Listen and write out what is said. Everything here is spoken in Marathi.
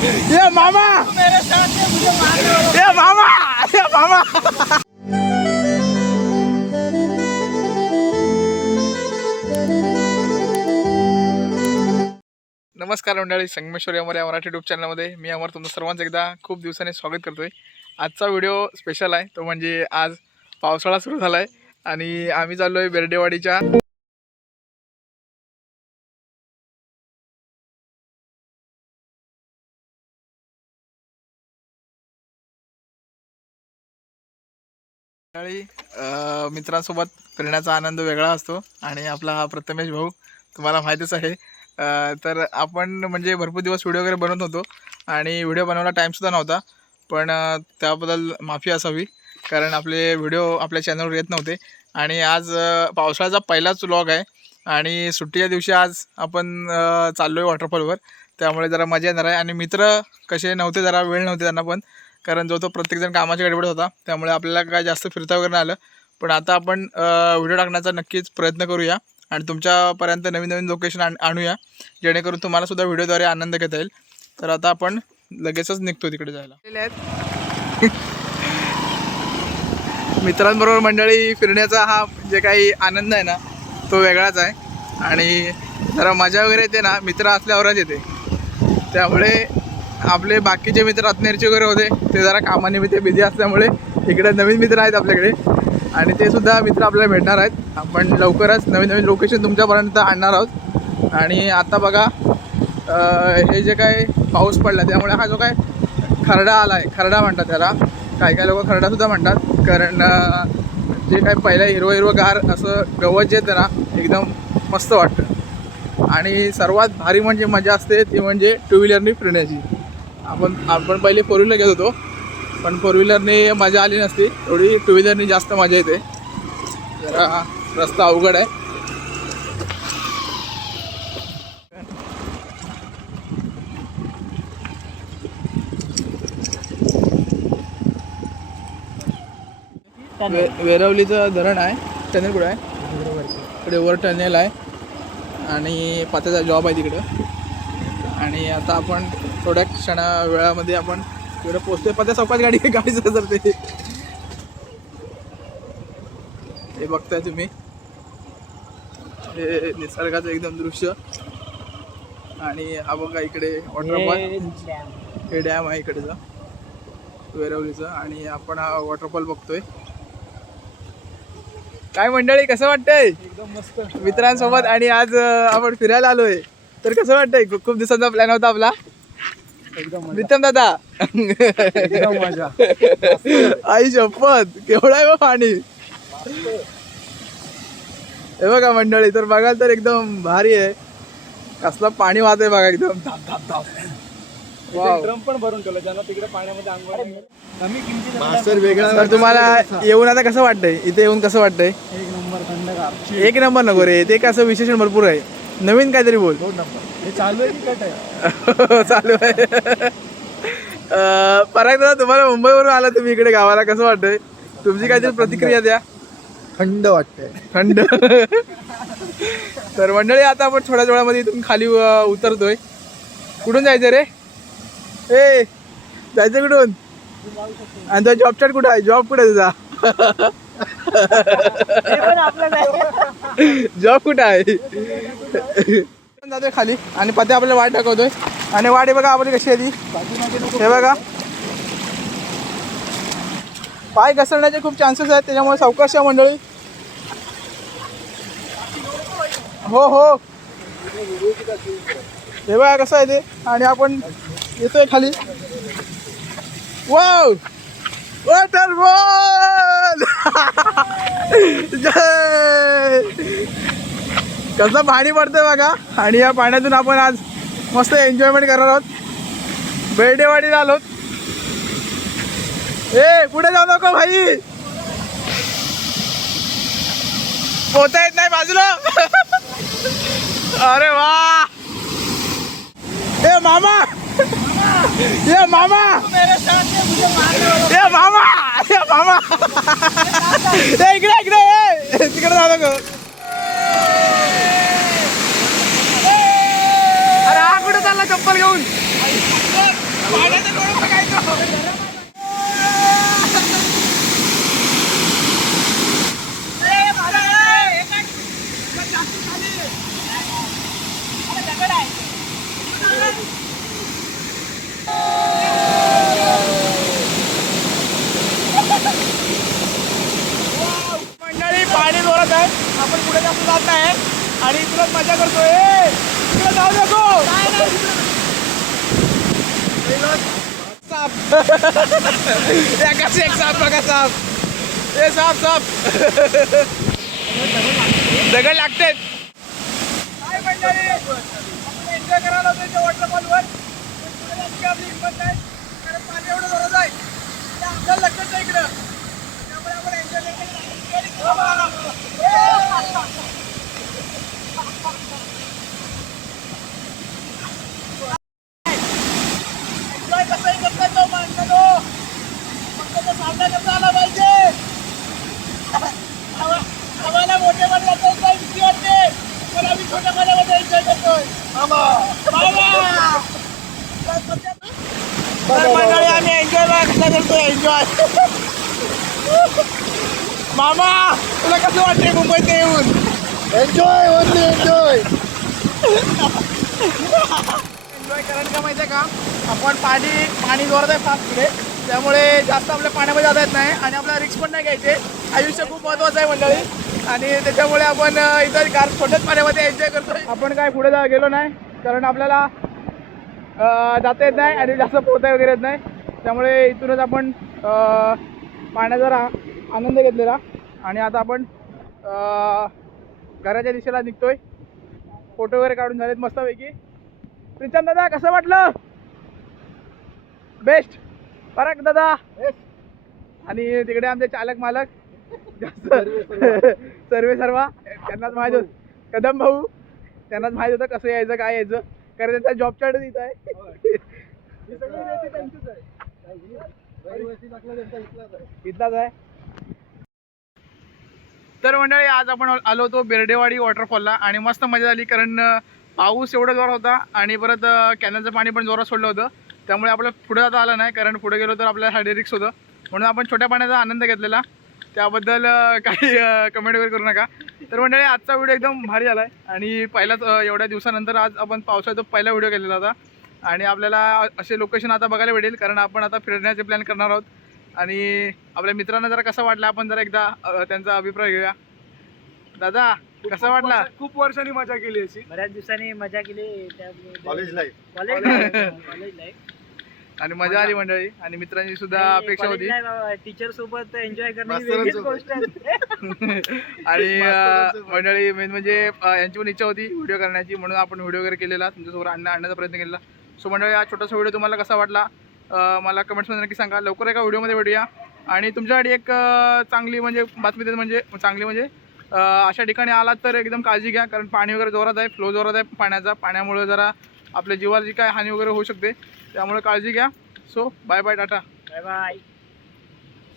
ये मामा! ये मामा! ये मामा! नमस्कार मंडळी संगमेश्वर अमर या मराठी युट्यूब चॅनलमध्ये मी अमर तुमचं सर्वांचं एकदा खूप दिवसांनी स्वागत करतोय. आजचा व्हिडिओ स्पेशल आहे तो म्हणजे आज पावसाळा सुरू झाला आहे आणि आम्ही चाललो आहे बेर्डेवाडीच्या सकाळी मित्रांसोबत फिरण्याचा आनंद वेगळा असतो आणि आपला हा प्रथमेश भाऊ तुम्हाला माहितीच आहे. तर आपण म्हणजे भरपूर दिवस व्हिडिओ वगैरे बनवत होतो आणि व्हिडिओ बनवायला टाईमसुद्धा नव्हता. पण त्याबद्दल माफी असावी कारण आपले व्हिडिओ आपल्या चॅनलवर येत नव्हते. आणि आज पावसाळ्याचा पहिलाच व्लॉग आहे आणि सुट्टीच्या दिवशी आज आपण चाललो आहे वॉटरफॉलवर त्यामुळे जरा मजा येणार आहे. आणि मित्र कसे नव्हते जरा वेळ नव्हते त्यांना पण. कारण जो तो प्रत्येकजण कामाच्या गडबड होता त्यामुळे आपल्याला काय जास्त फिरता वगैरे नाही आलं. पण आता आपण व्हिडिओ टाकण्याचा नक्कीच प्रयत्न करूया आणि तुमच्यापर्यंत नवीन नवीन लोकेशन आण आणूया जेणेकरून तुम्हालासुद्धा व्हिडिओद्वारे आनंद घेता येईल. तर आता आपण लगेचच निघतो तिकडे जायला. मित्रांबरोबर मंडळी फिरण्याचा हा जे काही आनंद आहे ना तो वेगळाच आहे. आणि जरा मजा वगैरे येते ना मित्र असल्यावरच येते. त्यामुळे आपले बाकीचे मित्र रत्नेरचे वगैरे होते ते जरा कामानिमित्त बिझी असल्यामुळे इकडे नवीन मित्र आहेत आपल्याकडे. आणि ते सुद्धा मित्र आपल्याला भेटणार आहेत. आपण लवकरच नवीन नवीन लोकेशन तुमच्यापर्यंत आणणार आहोत. आणि आता बघा हे जे काय पाऊस पडला त्यामुळे हा जो काय खरडा आला आहे खरडा म्हणतात त्याला. काही काही लोक खरडासुद्धा म्हणतात. कारण जे काय पहिलं हिरवं हिरवं गार असं गवत जे येतं ना एकदम मस्त वाटतं. आणि सर्वात भारी म्हणजे मजा असते ती म्हणजे टू व्हीलरनी फिरण्याची. आपण आपण पहिले फोर व्हीलर घेत होतो. पण फोर व्हीलरनी मजा आली नसती. थोडी टू व्हीलरनी जास्त मजा येते. जरा रस्ता अवघड आहे. वे वेरवलीचं धरण आहे. टनेल कुठं आहे? इकडे वर टनेल आहे. आणि पात्याचा जॉब आहे तिकडं. आणि आता आपण थोड्या क्षणा वेळामध्ये आपण तिकडे पोचतोय पत्या चौकात गाडी गाडी सरते हे बघताय तुम्ही. हे निसर्गाचं एकदम दृश्य. आणि हा बघा इकडे वॉटरफॉल हे डॅम. आहे इकडेचं. वेरवलीचं. आणि आपण हा वॉटरफॉल बघतोय. काय मंडळी कसं वाटतंय? एकदम मस्त. मित्रांसोबत. आणि आज आपण फिरायला आलोय. तर कसं वाटतंय? खूप दिवसांचा प्लॅन होता आपला. एकदम दादा. एकदम मजा. आई शपथ. केवढा आहे बा पाणी? हे बघा मंडळी तर बघाल तर एकदम भारी आहे. कसलं पाणी वाहतंय बघा एकदम. धाप धाप धाप. वाव. ड्रम पण भरून ठेवलं ज्यांना तिकडे पाण्यामध्ये अंघोळ कमी किमतीत मास्तर वेगळा तर तुम्हाला येऊन आता कसं वाटतंय? इथे येऊन कसं वाटतंय? एक नंबर थंडगार. एक नंबर नको रे ते कसं विशेषण भरपूर आहे. नवीन काहीतरी बोल. दोन नंबर. हे चालू आहे की कट आहे? चालू आहे. अं, पराग दादा तुम्हाला मुंबईवरून आला तुम्ही इकडे गावाला कसं वाटतंय? तुमची काहीतरी प्रतिक्रिया द्या. थंड वाटतंय. थंड. तर मंडळी आता आपण थोड्या वेळामध्ये इथून खाली अं, उतरतोय. कुठून जायचं रे? ए जायचं कुठून? आणि तो जॉब चार्ट कुठं आहे? जॉब कुठे आहे तुझा? जॉब कुठं आहे? जातोय खाली आणि पत्ते आपल्याला वाट दाखवतोय. आणि वाट बघा आपली कशी आहे ती. हे बघा. पाय घसरण्याचे खूप चान्सेस आहेत त्याच्यामुळे सावकाश या मंडळी. हो हो. हे बघा कसं आहे ते. आणि आपण येतोय खाली. Wow waterfall Jay! कसं पाणी पडतंय बघा. आणि या पाण्यातून आपण आज मस्त एन्जॉयमेंट करणार आहोत. बेडेवाडीला आलोत ए पुढे जाऊ नको भाई. पोहता येत नाही बाजूला. अरे वा! ए मामा! ये मामा ये मामा ये मामा ए इकडे इकडे तिकडे जाऊ नको. अरे हा कुठे चालला चप्पल घेऊन पाण्याचा डोळा बघायचो. मंडळी पाणी जोरात आहे आपण पुढे जास्त जात नाही. आणि इकडं मजा करतोय. इकडं जाऊ नको. साप एक साप बघा साप. ए साप साप. दगड लागतेत काय मंडळी? आपण एन्जॉय करायला होतो वॉटरफॉलवर पुढे जायची आपली हिंमत नाही. कारण पाणी एवढं जोरात आहे. ते आपल्याला लक्षात नाही इकडं. त्यामुळे आपण एन्जॉय कसंही करता येतो माणसानो फक्त तो सामना करता आला पाहिजे आम्हा- आम्हाला मोठे मध्ये भीती वाटते पण आम्ही छोट्या एन्जॉय करतोय. मामा तर मंडळी आम्ही एन्जॉय कसा करतोय. एन्जॉय. मामा तुला कसं वाटतंय मुंबईत येऊन? Enjoy only enjoy. एन्जॉय करायला का माहिती आहे का? आपण पाणी पाणी जोरात आहे फास्ट पुढे. त्यामुळे जास्त आपल्या पाण्यामध्ये जाता येत नाही आणि आपल्याला रिक्स पण नाही घ्यायचे. आयुष्य खूप महत्त्वाचं आहे मंडळी. आणि त्याच्यामुळे आपण इथं गार छोट्याच पाण्यामध्ये एन्जॉय करतोय. आपण काय पुढे जा गेलो नाही कारण आपल्याला जाता येत नाही आणि जास्त पोहता वगैरे येत नाही. त्यामुळे इथूनच आपण पाण्याचा आनंद घेतलेला. आणि आता आपण घराच्या दिशेला निघतोय. फोटो वगैरे काढून झालेत मस्तपैकी. प्रीतम दादा कसं वाटलं? बेस्ट फरक दादा. आणि तिकडे आमचे चालक मालक. जास्त सर्वे. सर्व त्यांनाच माहीत होत. कदम भाऊ त्यांनाच माहीत होतं कसं यायचं काय यायचं. कारण त्यांचा जॉब चार्ट इथं आहे. इथलाच आहे. तर मंडळी आज आपण आलो होतो बेर्डेवाडी वॉटरफॉलला आणि मस्त मजा झाली कारण पाऊस एवढा जोरात होता आणि परत कॅनलचं पाणी पण जोरात सोडलं होतं. त्यामुळे आपल्याला पुढे जाता आलं नाही कारण पुढे गेलो तर आपल्याला रिक्स होतं म्हणून आपण छोट्या पाण्याचा आनंद घेतलेला. त्याबद्दल काही कमेंट वगैरे करू नका. तर मंडळी आजचा व्हिडिओ एकदम भारी झाला आहे आणि पहिलाच एवढ्या दिवसानंतर आज आपण पावसाचा पहिला व्हिडिओ केलेला होता. आणि आपल्याला असे लोकेशन आता बघायला भेटेल कारण आपण आता फिरण्याचे प्लॅन करणार आहोत. आणि आपल्या मित्रांना जरा कसं वाटलं आपण जरा एकदा त्यांचा अभिप्राय घेऊया. दादा कसा वाटला? खूप वर्षांनी मजा केली अशी. बऱ्याच दिवसांनी मजा केली कॉलेज लाईफ कॉलेज लाईफ आणि मजा आली मंडळी. आणि मित्रांची सुद्धा अपेक्षा होती. टीचर सोबत एन्जॉय करणं गोष्ट आणि मंडळी मेन म्हणजे यांची पण इच्छा होती व्हिडिओ करण्याची म्हणून आपण व्हिडिओ वगैरे केलेला तुमच्यासोबत आणण्या आणण्याचा प्रयत्न केला सो मंडळी हा छोटासा व्हिडिओ तुम्हाला कसा वाटला? मला कमेंट्समध्ये नक्की सांगा. लवकर एका व्हिडिओमध्ये भेटूया. आणि तुमच्यासाठी एक चांगली म्हणजे बातमी देत म्हणजे चांगली म्हणजे अशा ठिकाणी आलात तर एकदम काळजी घ्या कारण पाणी वगैरे जोरात आहे फ्लो जोरात आहे पाण्याचा. पाण्यामुळे जरा आपल्या जीवाची काय हानी वगैरे होऊ शकते त्यामुळे काळजी घ्या. So bye bye tata bye bye